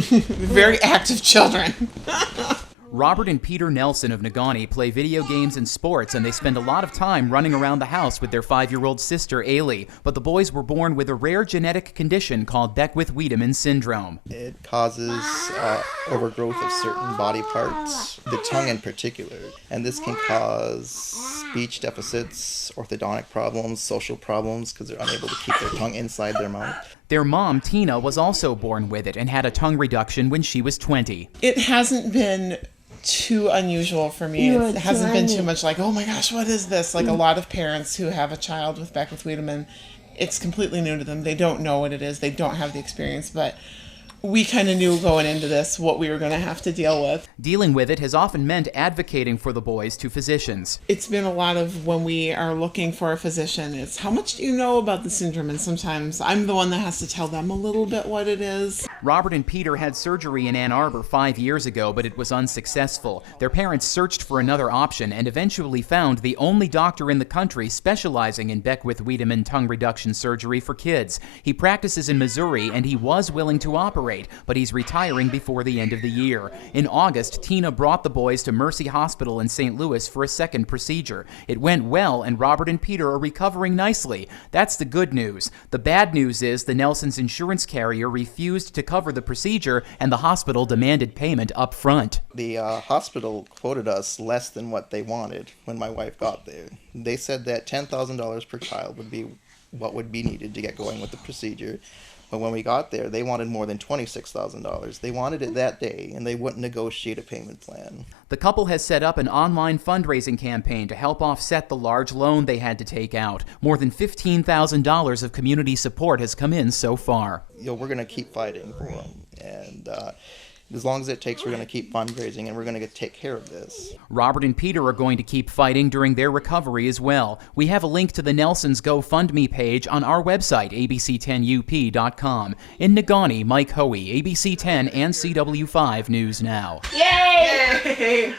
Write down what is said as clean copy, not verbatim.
Very active children. Robert and Peter Nelson of Negaunee play video games and sports, and they spend a lot of time running around the house with their 5-year-old sister, Ailey. But the boys were born with a rare genetic condition called Beckwith-Wiedemann Syndrome. It causes overgrowth of certain body parts, the tongue in particular. And this can cause speech deficits, orthodontic problems, social problems, because they're unable to keep their tongue inside their mouth. Their mom, Tina, was also born with it and had a tongue reduction when she was 20. It hasn't been too unusual for me. It hasn't been too much like, oh my gosh, what is this? Like a lot of parents who have a child with Beckwith-Wiedemann, it's completely new to them. They don't know what it is. They don't have the experience, but we kind of knew going into this what we were going to have to deal with. Dealing with it has often meant advocating for the boys to physicians. It's been a lot of when we are looking for a physician, it's how much do you know about the syndrome? And sometimes I'm the one that has to tell them a little bit what it is. Robert and Peter had surgery in Ann Arbor 5 years ago, but it was unsuccessful. Their parents searched for another option and eventually found the only doctor in the country specializing in Beckwith-Wiedemann tongue reduction surgery for kids. He practices in Missouri, and he was willing to operate, but he's retiring before the end of the year. In August, Tina brought the boys to Mercy Hospital in St. Louis for a second procedure. It went well, and Robert and Peter are recovering nicely. That's the good news. The bad news is the Nelsons' insurance carrier refused to cover the procedure, and the hospital demanded payment up front. The hospital quoted us less than what they wanted when my wife got there. They said that $10,000 per child would be what would be needed to get going with the procedure. But when we got there, they wanted more than $26,000. They wanted it that day, and they wouldn't negotiate a payment plan. The couple has set up an online fundraising campaign to help offset the large loan they had to take out. More than $15,000 of community support has come in so far. We're going to keep fighting for them, and as long as it takes, we're going to keep fundraising, and we're going to take care of this. Robert and Peter are going to keep fighting during their recovery as well. We have a link to the Nelsons' GoFundMe page on our website, abc10up.com. In Negaunee, Mike Hoey, ABC 10 and CW5 News Now. Yay!